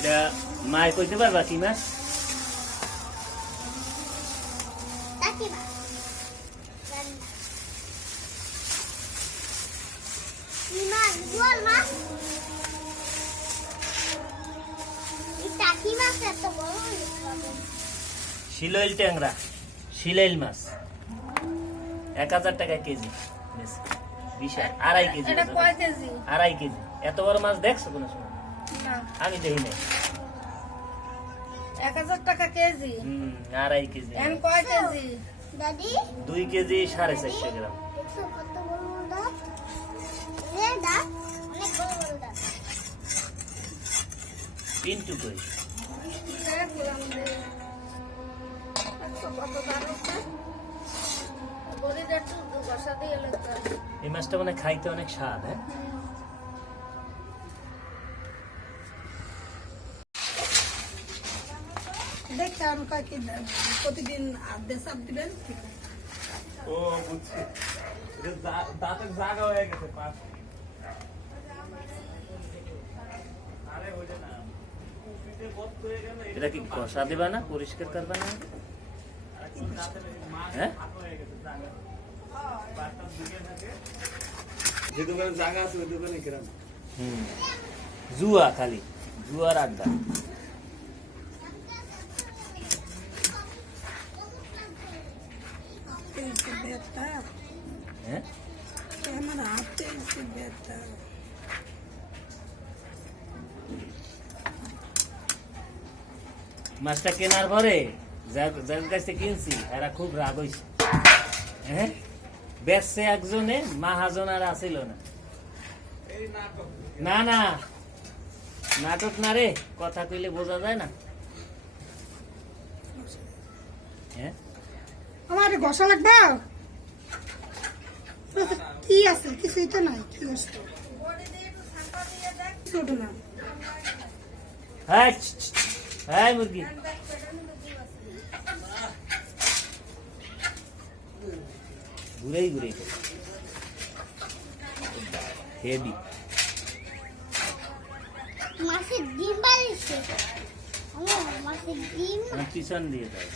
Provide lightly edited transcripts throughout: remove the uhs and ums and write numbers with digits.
এটা মায় কইতে পারবা কি মাছ? টাকি মাছ। কি মাছ? গোল মাছ। এই টাকি মাছ এত বড় হবে। শিলাইল ট্যাংরা, শিলাইল মাছ 1000 টাকা কেজি। বিশাল, 2.5 কেজি। এটা কয় কেজি? 2.5 কেজি। এত বড় মাছ দেখছো কোনো সময়? না, আমি দেখি নাই। 1000 টাকা কেজি। 2.5 কেজি। এন কয় কেজি? দাদি 2 কেজি 450 গ্রাম। দেখছো কত বড় বড় দাঁত? এ দাঁত অনেক বড় বড় দাঁত। পিন্টু কই? দেখলাম যে কত দারুণ না? বড়িটা একটু বসা দিয়ে লাগতো। এই মাছটা মানে খাইতে অনেক স্বাদ। হ্যাঁ, দেখতে আমি কাকি প্রতিদিন আদেশ দিবেন। ও বুঝছি, এটা দাঁতের জায়গা হয়ে গেছে পাঁচ। এটা কি কষা দেবা না, পরিষ্কার করবা না? হ্যাঁ, যে দোকানে জায়গা আছে ওই দোকানে কিরাম জুয়া, খালি জুয়ার আড্ডা। হ্যাঁ, আমার হাতে ব্যথা। মাছটা কেনার পরে যার কাছে কিনছি এরা খুব রাগ হইছে। হ্যাঁ, বেচছে একজনে, মাহাজন আর আসিল না। না না, নাটক না রে, কথা কইলে বোঝা যায় না। হ্যাঁ, আমার ঘষা লাগবে কি আছে? কিছুই তো নাই। কি আছে? ছোট না। হ্যাঁ হ্যাঁ, মুরগি ঘুরেই ঘুরেই হেভি। মাছের ডিম বাড়িছে। মাছের ডিম পিছন দিয়ে দেয়।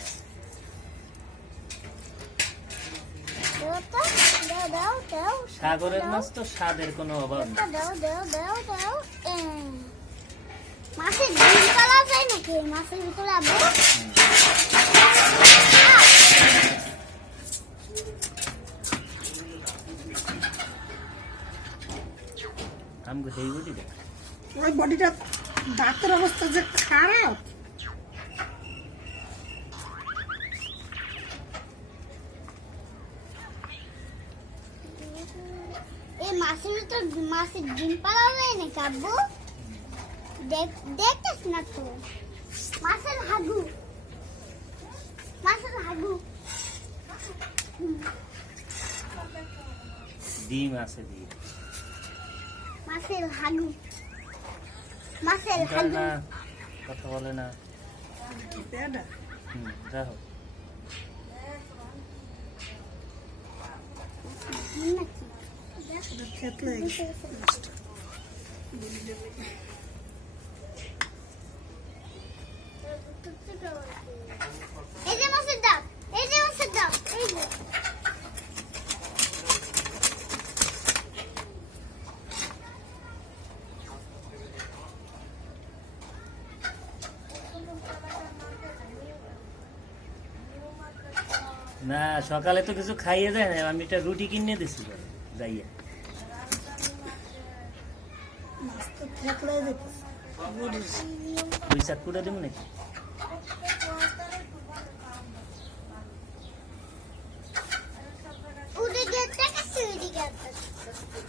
দাও তো, দাও দাও দাও। সাগরের মাছ তো স্বাদের কোনো অভাব নেই। দাও দাও দাও দাও। মাছের ডিম পালা যায় নাকি মাছের ভিতরে? আবু আমগো সেই বুঝি দেখ, ওই বডিটা দাঁতের অবস্থা যে খারাপ। এই মাছের ভিতর মাছের ডিম পালা যায় নাকি আব্বু? দেখতেছ না তো? মাছের হাগু, মাছের হাগু। ডিম আছে দিয়ে মাছের হাগু, মাছের হাগু। না, কথা বলে না। যা হোক, এই যে মাছের দাম, এই যে মাছের দাম, এই যে। না সকালে তো কিছু খাইয়ে যায় না, আমি একটা রুটি কিনে দিছি যাইয়া। দুই চাক করে দেবো নাকি? ওদিকে তাকাচ্ছি, ওইদিকে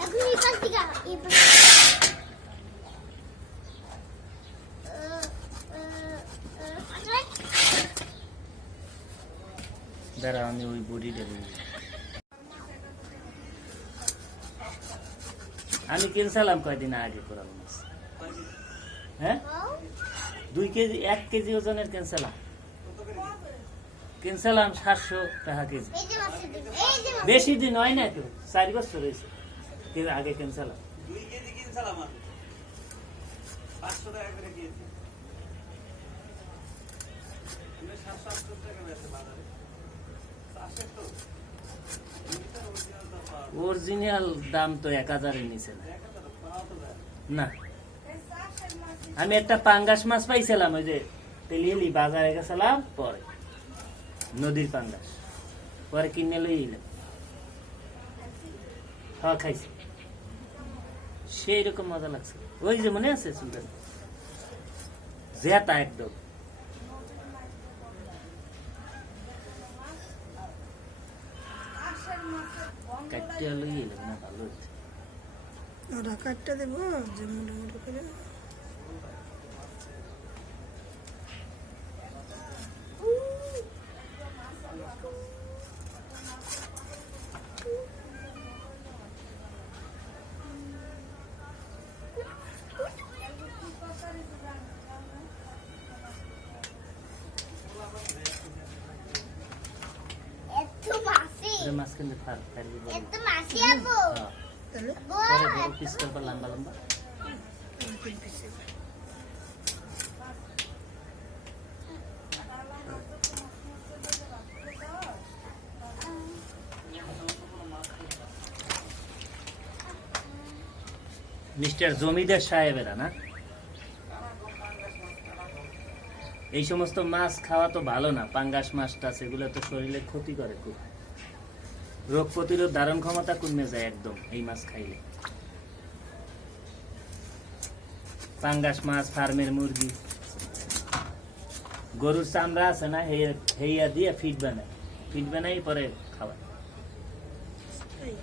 এখন এই পাশ দিকে, এই পাশ। দাঁড়া, আমি ওই বডিটা দেবো। আমি কিনছিলাম কয়দিন আগে করাল মাছ। হ্যাঁ, 2 কেজি 1 কেজি ওজনের কিনছিলাম 700 টাকা কেজি। এই যে মাছের ডিম, এই যে মাছ। বেশি দিন হয় না তো, 4 বছর হয়েছে আগে কিনছিলাম। 2 কেজি কিনছিলাম আমি 500 টাকা করে কিনছি। অরিজিনাল দাম তো 1000-এর নিচে না। না, আমি একটা পাঙ্গাস মাছ পাইছিলাম ওই যে তেলিয়েলি বাজারে গেছিলাম, পরে নদীর পাঙ্গাস পরে কিনে লই এলাম, খাওয়া খাইছি, সেই রকম মজা লাগছে। ওই যে মনে আছে সুন্দর জেতা একদম। কাটতে লই এলাম না, ভালো হচ্ছে। ওরা কাটটা দেবো যে মোটামুটি করে। একটু মাসি মাঝখানে ফার ফারবি বলে। একটু মাসি আপু হ্যাঁ, তাহলে পরে বড় পিস করবা লম্বা লম্বা। তিন পিসে মিস্টার জমিদার সাহেবেরা না, এই সমস্ত মাছ খাওয়া তো ভালো না। পাঙ্গাস মাছটা সেগুলো তো শরীরে ক্ষতি করে খুব, রোগ প্রতিরোধ ধারণ ক্ষমতা কমে যায় একদম এই মাছ খাইলে। পাঙ্গাস মাছ, ফার্মের মুরগি, গরুর চামড়া আছে না, হেইয়া দিয়ে ফিট বানায়, ফিট বানাই পরে খাওয়ায়। এই